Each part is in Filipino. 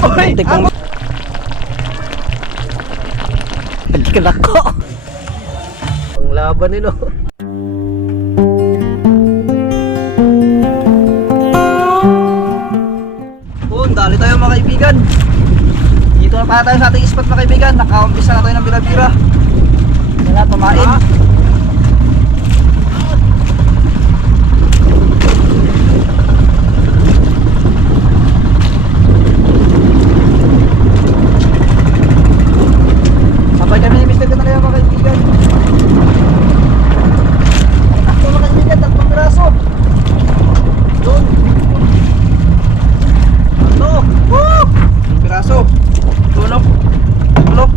Oy! Tek mo. Ko. Ang laban nilo. Boom, dali tayo mga kaibigan. Dito na pala tayo sa ating spot mga kaibigan. Nakaumpisa na tayo ng bira-bira. Wala, pamain. Sabay kami ni Mr. Kanalaya mga kaibigan. Takbo mga kaibigan, tatlong piraso. Doon. Ano? Woo! Piraso. Tulok. Tulok.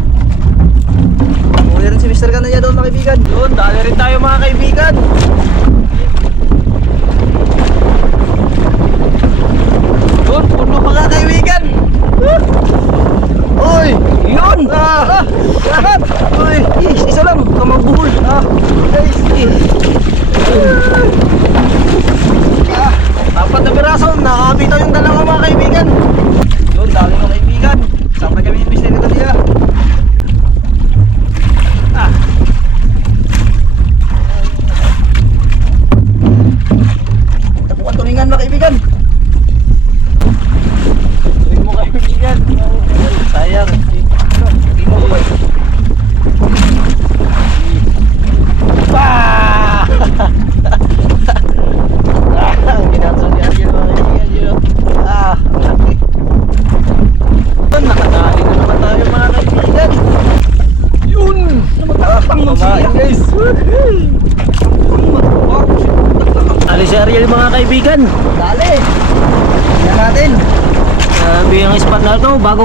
Muli rin si Mr. Kanaya doon mga kaibigan. Yun, dali rin tayo mga kaibigan.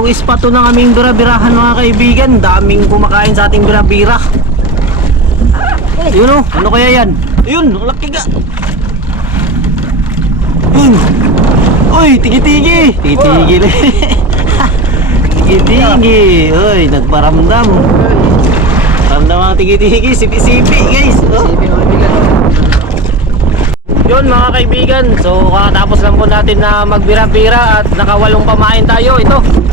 2 pa to ng aming birabirahan mga kaibigan. Daming kumakain sa ating birabira. Yun o, ano kaya yan? Yun, laki ka. Yun. Uy, tigi-tigi. Tigi-tigi. tigi-tigi. Uy, nagparamdam. Ramdam ang tigi-tigi. Sipi-sipi guys. Oh. Yun mga kaibigan, so kakatapos lang po natin na magbira-bira at nakawalong pamain tayo. Ito,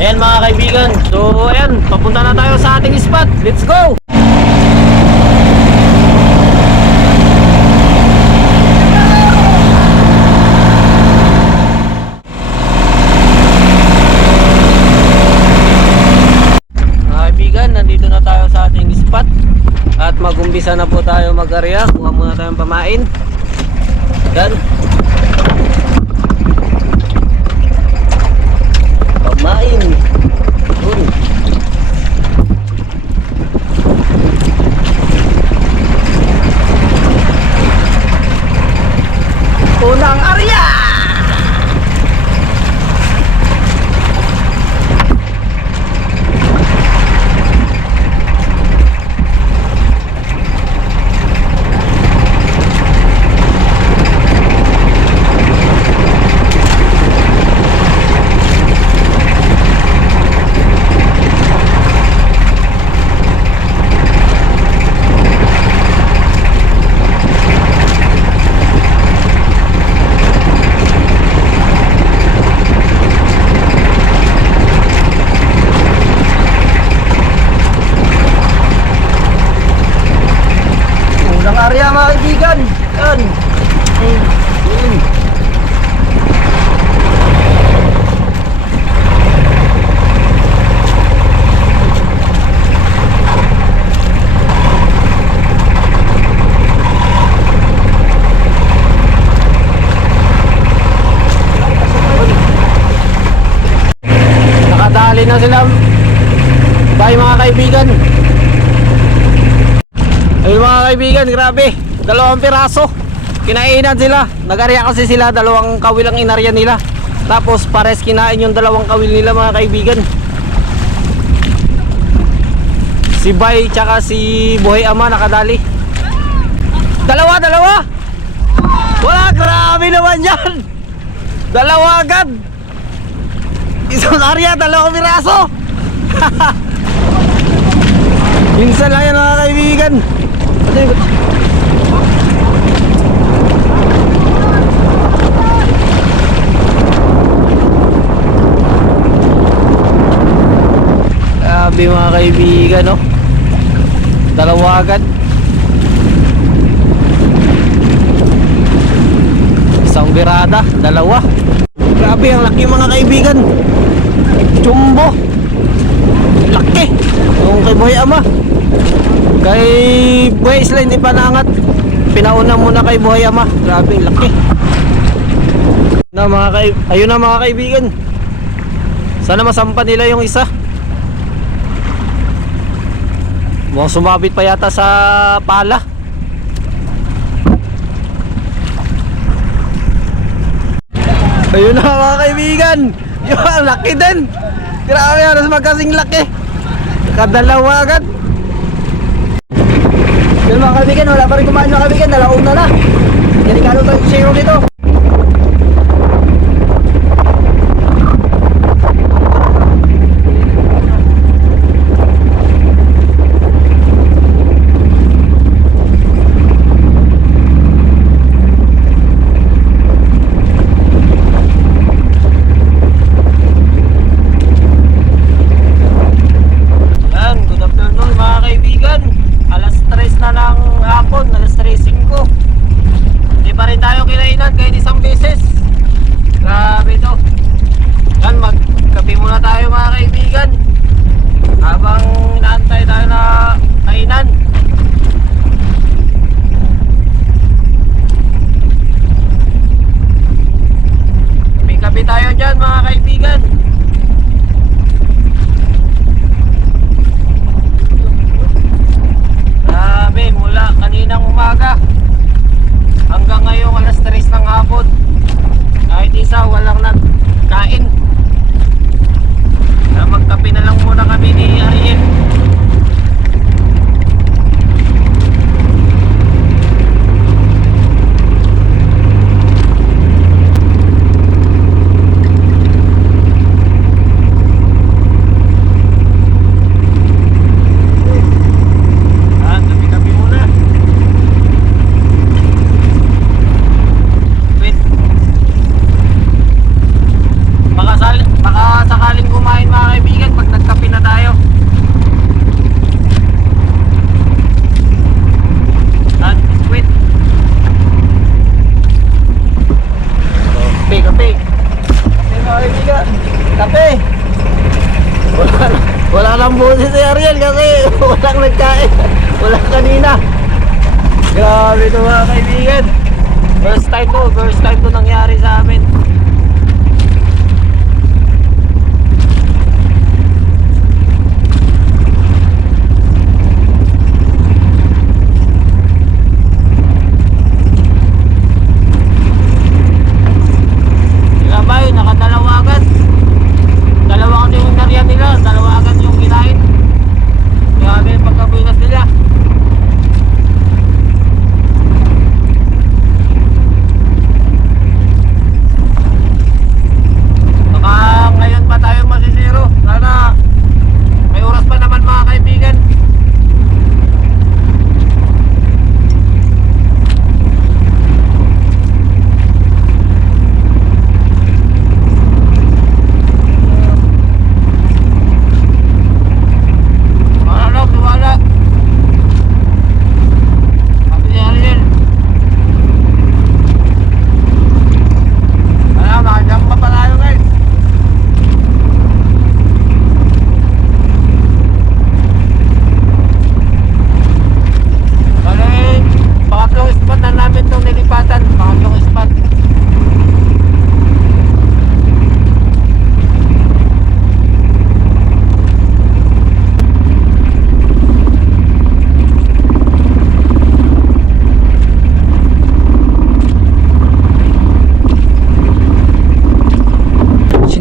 Ayan mga kaibigan, so ayan, papunta na tayo sa ating spot. Let's go! Magumpisa na po tayo mag-area. Kuha muna tayong pamain. Yan. Pamain. Yun. Unang arya! Unang arya mga kaibigan. Yan. Yun. Nakadali na sila. Bye mga kaibigan. Mga kaibigan, grabe. Dalawang piraso. Kinainan sila. Nag-area kasi sila, dalawang kawil ang inarya nila. Tapos pares kinain yung dalawang kawil nila mga kaibigan. Si Bay tsaka si Buhay Ama nakadali. Dalawa, dalawa! Wala, grabe naman yan! Dalawa agad! Isang area, dalawang piraso! Minsan lang yan mga kaibigan. Grabe mga kaibigan no? Dalawa agad. Isang birada, dalawa. Grabe ang laki mga kaibigan. Chumbo. Laki. Yung kay Boy Ama. Kay Boy Isla hindi pa naangat. Pinauna muna kay Boy Ama. Grabe, laki. Na mga kay ayun na mga kaibigan. Sana masampa nila yung isa. Mukhang sumabit pa yata sa pala. Ayun na mga kaibigan. Yung laki din. Grabe halos magkasing laki. Kadalawa agad. Yun mga kaibigan, wala pa rin kumain mga kaibigan, nalauna na. Delikado tayo zero dito.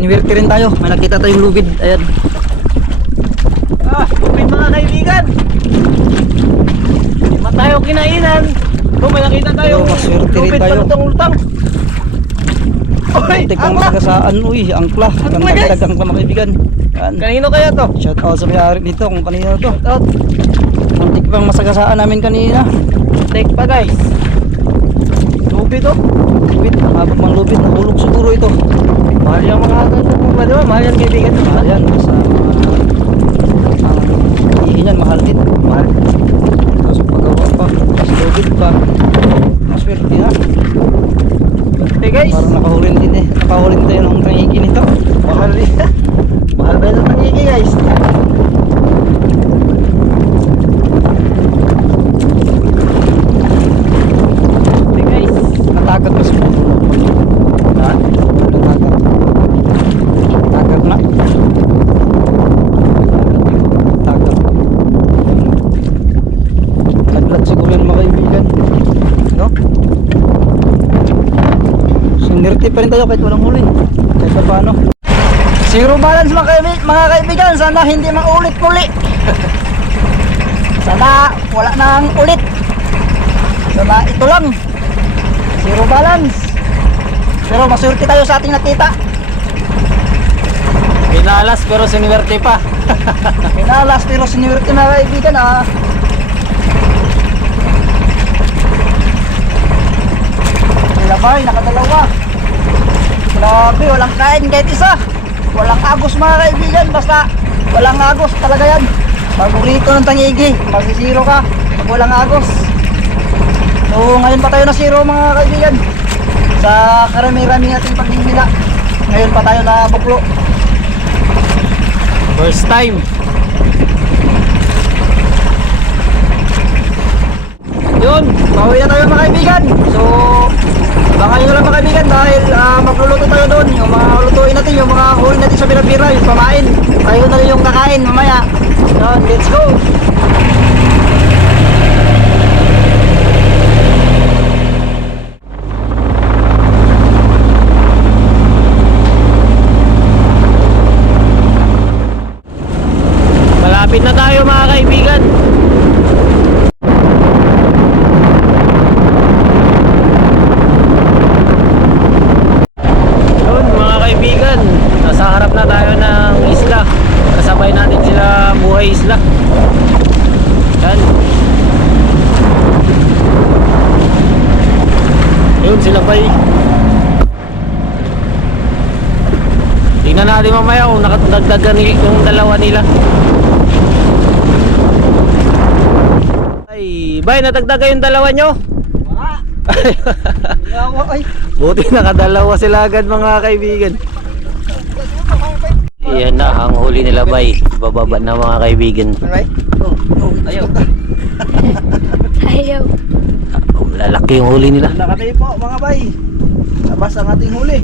Siniwerte rin tayo, may nakita tayong lubid. Ayan. Ah, lupit mga kaibigan. Di ba tayo kinainan? Kung may nakita tayo, Oo, maswerte rin lupit pa tayo. lutang lutang. Oy, Muntik pang angla! masagasaan, uy, angkla. Ang dagdag angkla mga kaibigan. Yan. Kanino kaya to? Shout out sa may-ari nito kung kanino to. Out. Muntik pang masagasaan namin kanina. Take pa guys. Lupit to. Lubid, habang mang lubid, nahulog siguro ito. Mahal yung mga kaibigan, di ba? Mahal yan kaibigan. Ayan, sa mga yan, mahal din. Mahal. Kaso paggawa pa, mas lugid pa. Mas swerte ha. Hey guys, Parang nakahulin din eh. Nakahulin tayo ng tangiki nito. mahal din. mahal ba ito tangigi guys? Hey guys, Natagat kasi mo. ha? Natagat. Natagat na. Natagat. Naglat siguro yun mga kaibigan. No? Sinirti pa rin tayo kahit walang huli. Kahit pa paano. Zero balance mga, kaibi- mga kaibigan. Sana hindi maulit muli. Sana wala nang ulit. Sana ito lang. Zero balance. Pero maswerte tayo sa ating nakita. Pinalas pero siniwerte pa. Pinalas pero sinwerte mga kaibigan ah. Labay, nakadalawa. Grabe, walang kain kahit isa. Walang agos mga kaibigan, basta walang agos talaga yan. Paborito ng tangigi, masisiro ka pag walang agos. So ngayon pa tayo na zero mga kaibigan. Sa karami-rami nating paghihila. Ngayon pa tayo na buklo. First time. Yun, pauwi na tayo mga kaibigan. So, baka nyo lang mga kaibigan dahil ah, magluluto tayo doon. Yung mga lutuin natin, yung mga huli natin sa birabira, yung pamain. Tayo na rin yung kakain mamaya. Yun, let's go! Malapit na tayo mga kaibigan. Yun mga kaibigan, nasa harap na tayo ng isla. Kasabay natin sila buhay isla. Yan. Yun sila pa Tingnan natin mamaya kung nakadagdagan ni- yung dalawa nila. Ay, bay, natagdaga yung dalawa nyo? Wala! Buti nakadalawa sila agad mga kaibigan. Iyan na, ang huli nila bay. Bababa na mga kaibigan. Alright? Oh, oh, ayaw. Ayaw. Lalaki yung huli nila. Nakatayo po mga bay. Labas ang ating huli.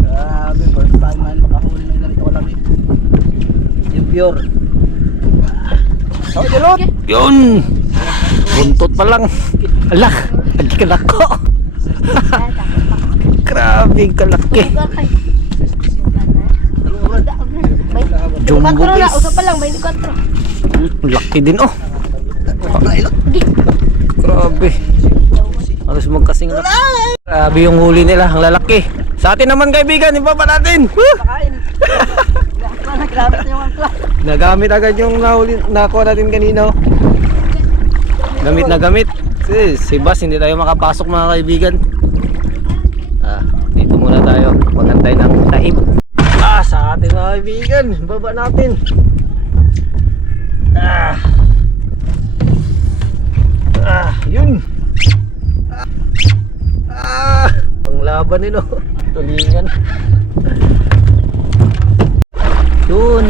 Grabe, first time man makahuli ng ganito kalaki. Yung pure. Oh, dilot! Yun! Buntot pa lang. Ala, ang kalako. Grabe ang kalaki. Jumbo guys. usap pa lang, 24. Ang Laki din oh. Di. Grabe. Halos magkasing laki. Grabe yung huli nila, ang lalaki. Sa atin naman kaibigan, iba pa natin. Nagamit agad yung nahuli, nakuha natin kanina. oh. Gamit na gamit. Si, si Bas, hindi tayo makapasok mga kaibigan. Ah, dito muna tayo. Magantay ng tahib. Ah, sa ating mga kaibigan. Baba natin. Ah, laban nilo. Tulingan. Yun.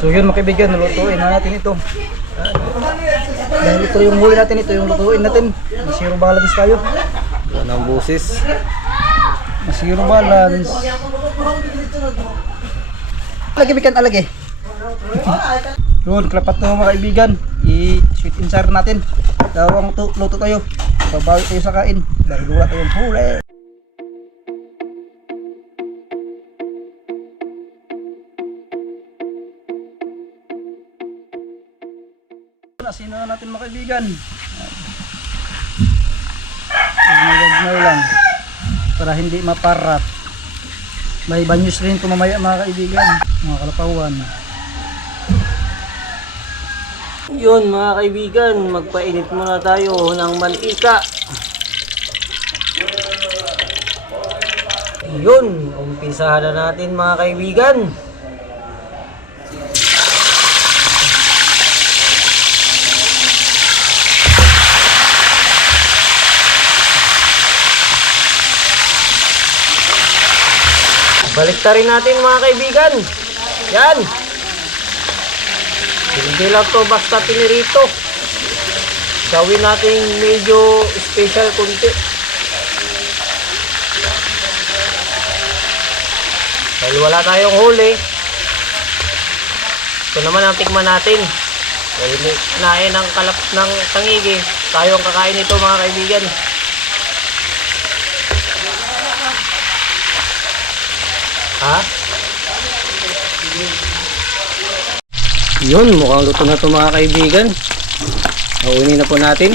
So yun mga kaibigan, lutuin na natin ito. Dahil ito yung huli natin, ito yung lutuin natin. Zero balance tayo. Yan ang busis. Zero balance. Lagi bikan alagi. Yun, klapat na mga kaibigan. I-sweet sour natin. Dawang to, luto tayo. Babawi tayo sa kain. Dahil wala tayong huli. Sino na natin mga kaibigan? Gagnaw lang. Para hindi maparat. May banyos rin ito mamaya mga kaibigan. Mga kalapawan. Yun mga kaibigan, magpainit muna tayo ng mantika. Yun, umpisahan na natin mga kaibigan. Baliktarin natin mga kaibigan. Yan. Hindi lang to basta pinirito. Gawin natin medyo special kunti. Dahil wala tayong huli. Ito naman ang tikman natin. Dahil kinain ng kalap ng tangigi. Tayo ang kakain nito mga kaibigan. Ha? Yun, mukhang luto na ito mga kaibigan. Nauunin na po natin.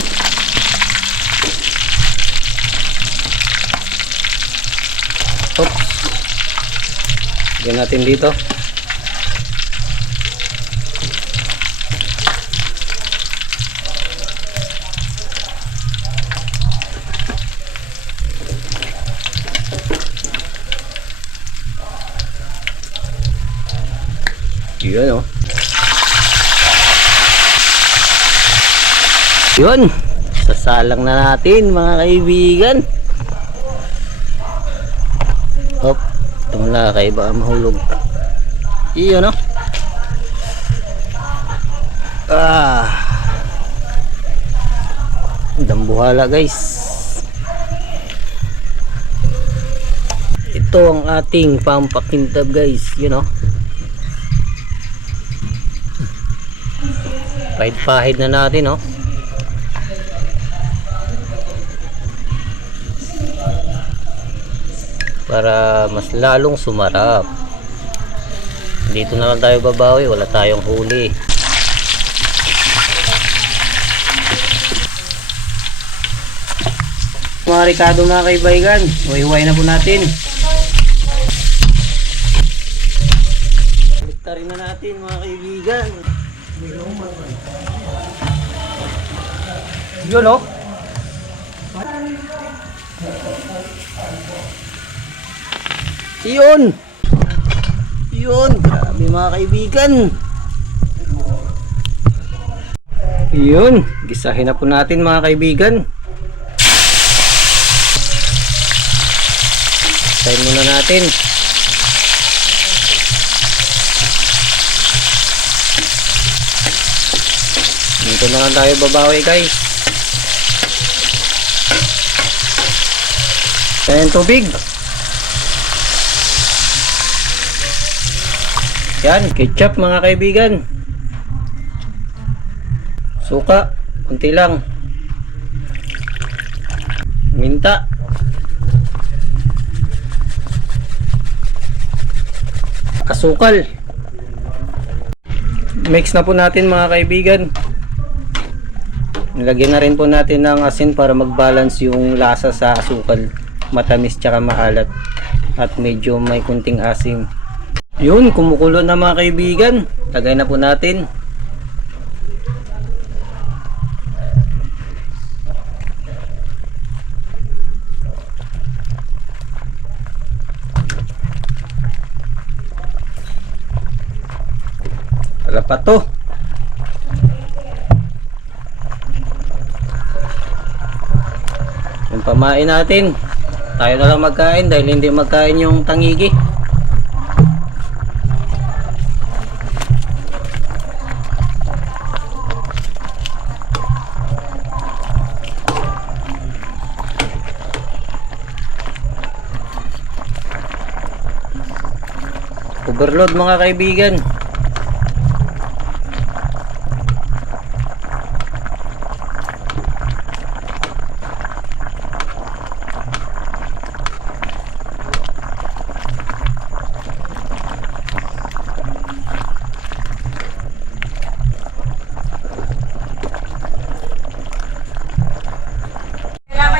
Oops. Lagyan natin dito. Yun. Sasalang na natin mga kaibigan. Hop. Ito mula kay baka mahulog. Iyon oh. Ah. Dambuhala guys. Ito ang ating pampakintab guys. Yun oh. Pahid-pahid na natin, oh. Para mas lalong sumarap. Dito na lang tayo babawi, wala tayong huli. Mga Ricardo mga kaibigan, huway na po natin. Baliktarin na natin mga kaibigan. Yun oh. Yun. Yun. Grabe mga kaibigan. Yun. Gisahin na po natin mga kaibigan. Gisahin muna natin. Dito na lang tayo babawi guys. Ayan tubig. Yan, ketchup mga kaibigan. Suka, kunti lang. Minta. Asukal. Mix na po natin mga kaibigan. Nilagyan na rin po natin ng asin para mag-balance yung lasa sa asukal. Matamis tsaka maalat. At medyo may kunting asim. Yun, kumukulo na mga kaibigan. Lagay na po natin. Wala pa to. Yung pamain natin. Tayo na lang magkain dahil hindi magkain yung tangigi. Overload mga kaibigan.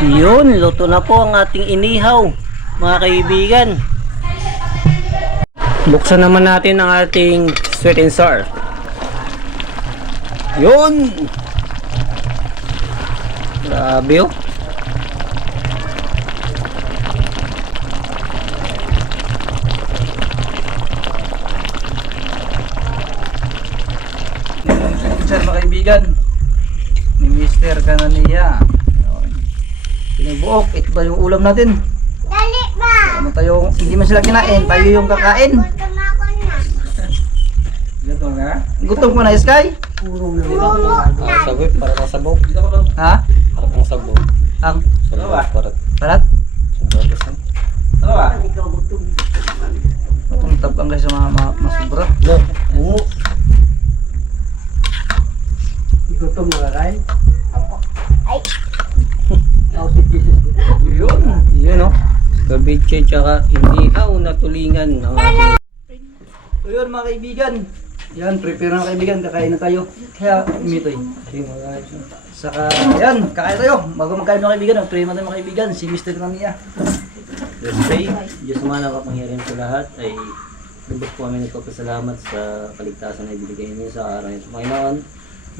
Yun, luto na po ang ating inihaw, mga kaibigan. Buksan naman natin ang ating sweet and sour. Yun! Grabe oh. Sir, mga kaibigan, ni Mr. Canania. Pinubuok, ito ba yung ulam natin? Dali ba? Ano tayo, hindi man sila kinain, tayo yung kakain. Gutom. Gutom ko na, Sky? Na. Sabi, para kang sabaw. Ha? Para kang sabaw. Ang Sabaw, para parat? sabaw. Itong tabang guys sa mga mga masubra. No, oo. Yun. Yun no. Gabiche tsaka inihaw na tulingan ng ating So yun mga kaibigan. Yan, prepare na kaibigan, kakain na tayo. Kaya, mitoy. Saka, yan, kakain tayo. Bago magkain mga kaibigan, mag-pray mo tayo mga kaibigan. Si Mr. Kananiya. Let's pray. Diyos man ang kapangyarihan sa lahat ay lubos po kami nagpapasalamat sa kaligtasan na ibinigay niyo sa araw nito. Panginoon,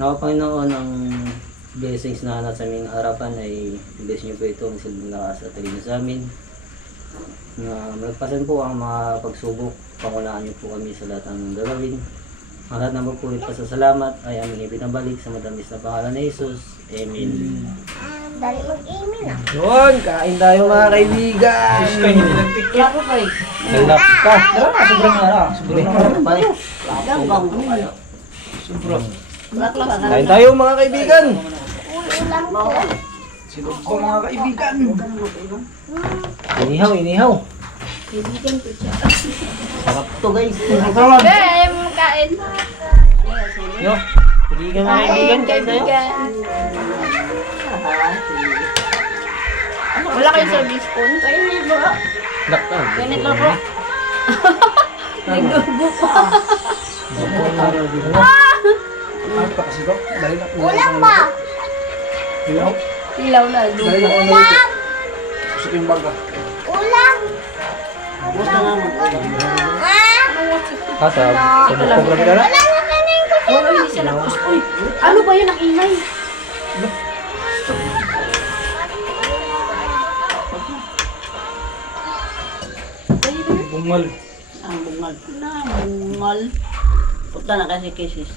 Nawa Panginoon, ang blessings na nasa aming harapan ay bless niyo po ito ang silbing lakas at talino sa amin. Na malagpasan po ang mga pagsubok, pangunahan niyo po kami sa lahat ng gagawin. Ang lahat ng magpulit pasasalamat ay aming ibinabalik sa madamis na pangalan ni Jesus. Amen. Dali mag-email na. Yun, kain tayo mga kaibigan. Salap ka. Tara na, sobrang na na. Sobrang na na. Bye. Sobrang. Kain tayo mga kaibigan. Ulam ko. Silog ko mga kaibigan. Inihaw, inihaw. Kaibigan ko siya. Sarap to guys. Mo kain. Yo, kaibigan mga kaibigan, kain tayo. Wala kayong service spoon? Kain niyo bro. Daktan. Ganit lang bro. Nagdugo pa. Ano pa na. Ulam ba? Ilaw. Ilaw na. Dali Dugo. na. Ulam. Susok yung baga. Sabog ko grabe na. Wala na kanin ko. Oo, hindi siya Uy, ano ba yun ang ingay? Bungal. Ang bungal. Na, bungal. Punta na kasi kisis.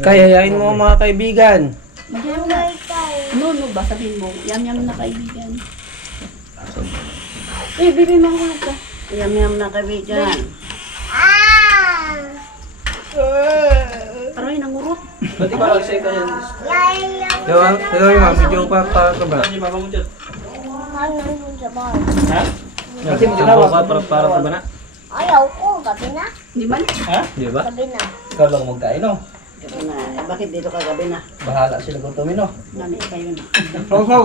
Kayayain mo mga kaibigan. Diyan na. No, no ba? Sabihin mo, yam yam na kaibigan. Eh, bibi mo ako ka. Yam yam na kaibigan. Aray, nangurot. Pati ba lang siya? Yayaw. Yo, yo, yung mga video pa pa ka ba? Ano yung sabaw? Pati mo Sambo ginawa. ka para para ka ba na? Ayaw ko. Gabi na. Di man? Di ba? Gabi na. Ikaw lang magkain, no? Ito na. Eh, bakit dito ka gabi na? Bahala sila gutumin, no? Nani kayo na. Saw, saw.